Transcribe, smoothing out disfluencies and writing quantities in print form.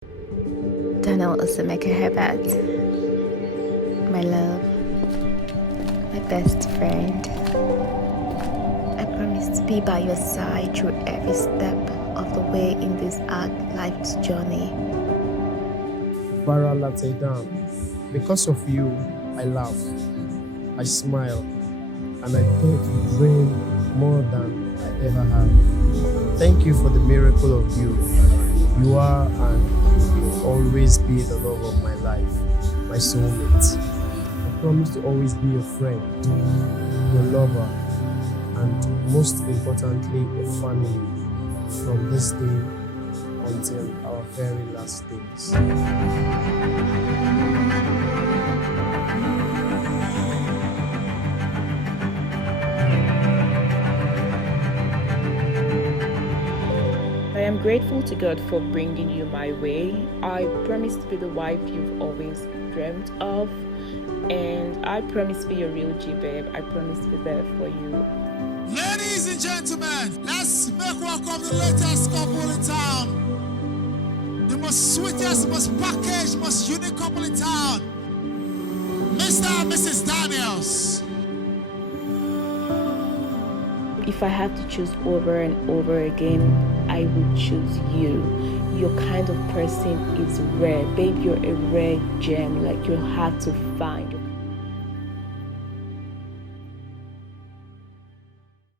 Daniel Osameka Herbert, my love, my best friend. I promise to be by your side through every step of the way in this hard life's journey. Bara Daniel, because of you, I laugh, I smile, and I dare to dream more than I ever have. Thank you for the miracle of you. You are and will always be the love of my life, my soulmate. I promise to always be your friend, your lover, and most importantly, your family from this day until our very last days. I am grateful to God for bringing you my way. I promise to be the wife you've always dreamt of, and I promise to be your real G-babe. I promise to be there for you. Ladies and gentlemen, let's make welcome the latest couple in town. The most sweetest, most packaged, most unique couple in town. Mr. and Mrs. Daniels. If I have to choose over and over again, I would choose you. Your kind of person is rare. Babe, you're a rare gem, like you're hard to find.